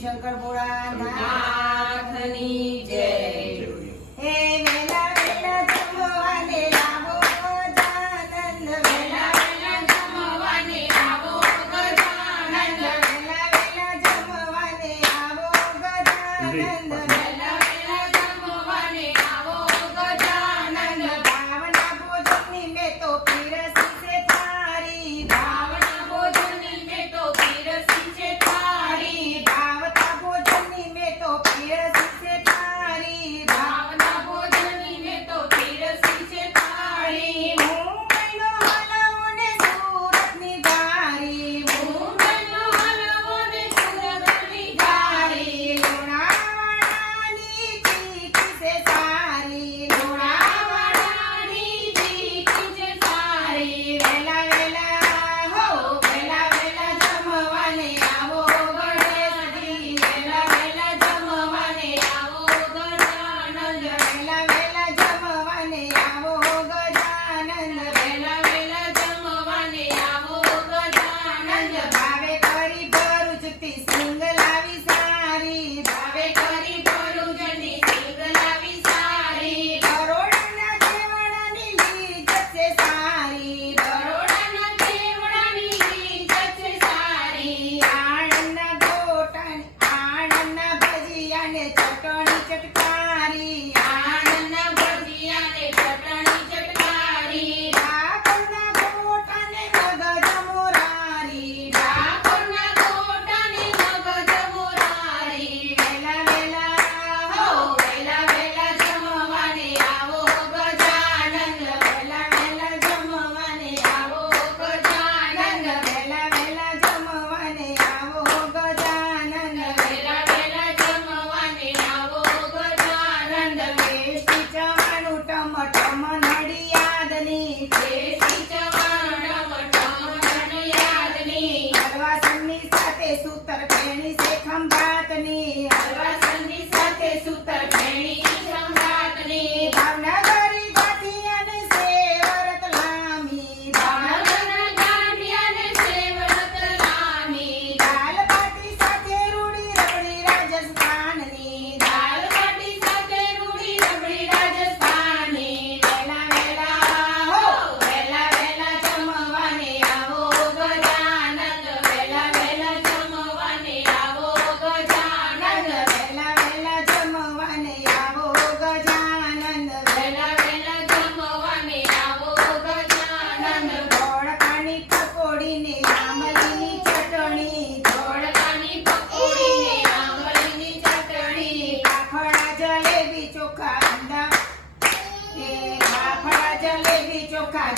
શંકર ભોળાનાથ નાથની જય. હે વેલા વેલા જમવાને આવો ગજાનંદ વેલા વેલા જમવાને આવો ગજાનંદ. વેલા વેલા જમવાને આવો ગજાનંદ વેલા વેલા જમવાને આવો ગજાનંદ. ભાવના ભોજનની મેં તો પીરસી છે થાળી ભાવના ભોજનની મેં તો પીરસી છે થાળી. ભાવતા ભોજનની મેં તો પીરસી છે થાળી ભાવના ભોજનની મેં તો પીરસી છે થાળી. મુંબઈનો હલવો ને સુરતની ઘારી મુંબઈનો હલવો ને સુરતની ઘારી. લોણાવાડાની ચીકી છે સારી લોણાવાડાની ચીકી છે સારી. વેલા વેલા હો વેલા વેલા જમવાને આવો ગણેશજી વેલા વેલા જમવાને આવો ગજાનંદ. વેલા વેલા જમવાને આવો ગજાનંદ વેલા વેલા જમવાને આવો ગજાનંદ. ભાવે કરી ભરૂચથી સિંગ લાવી સારી ભાવે કરી ભરૂચની સિંગ લાવી સારી. કરોડના કેવડાની લીજ છે સારી બરોડાના કેવડાની લીજ છે સારી. આણંદના ભજીયા ને ચટણી ચટકારી આણંદના ભજીયા ને ચટણી ચટકારી. ડાકોરના ગોટા ને મગજ મોરારી ડાકોરના ગોટા ને મગજ મોરારી. વેલા વેલા હો વેલા વેલા જમવાને આવો ગજાનંદ. વેલા વેલા જમવાને આવો ગજાનંદ. વેલા વેલા જમવાને આવો ગજાનંદ વેલા વેલા જમવાને આવો ગજાનંદ. દેશી ચવાણું ટમટમ નડિયાદની દેશી ચવાણમ ટમટમ યાદની. હલવાસનની સાથે સૂતર ફેણી છે ખંભાતની હલવાસનની સાથે સૂતર ફેણી સંગાતની. ભાવનગરી ગાંઠિયા ને સેવરત લામી ભાવનગરના ગાંઠિયા ને સેવ રતલામી. દાલ બાટી સાથે રૂડી રબડી રાજસ્થાનની દાલ બાટી સાથે રૂડી રબડી રાજસ્થાની. વેલા વેલા હો વેલા વેલા જમવાને આવો ગજાનંદ. વેલા વેલા જમવાને આવો ગજાનંદ. વેલા વેલા જમવાને આવો ગજાનંદ વેલા વેલા જમવાને આવો ગજાનંદ. ગોળકાની પકોડીને આમલીની ચટણી ગોળકાની પકોડી ને આંબલીની ચટણી. ફાફડા જલેબી ચોખા ફાફડા જલેબી ચોખા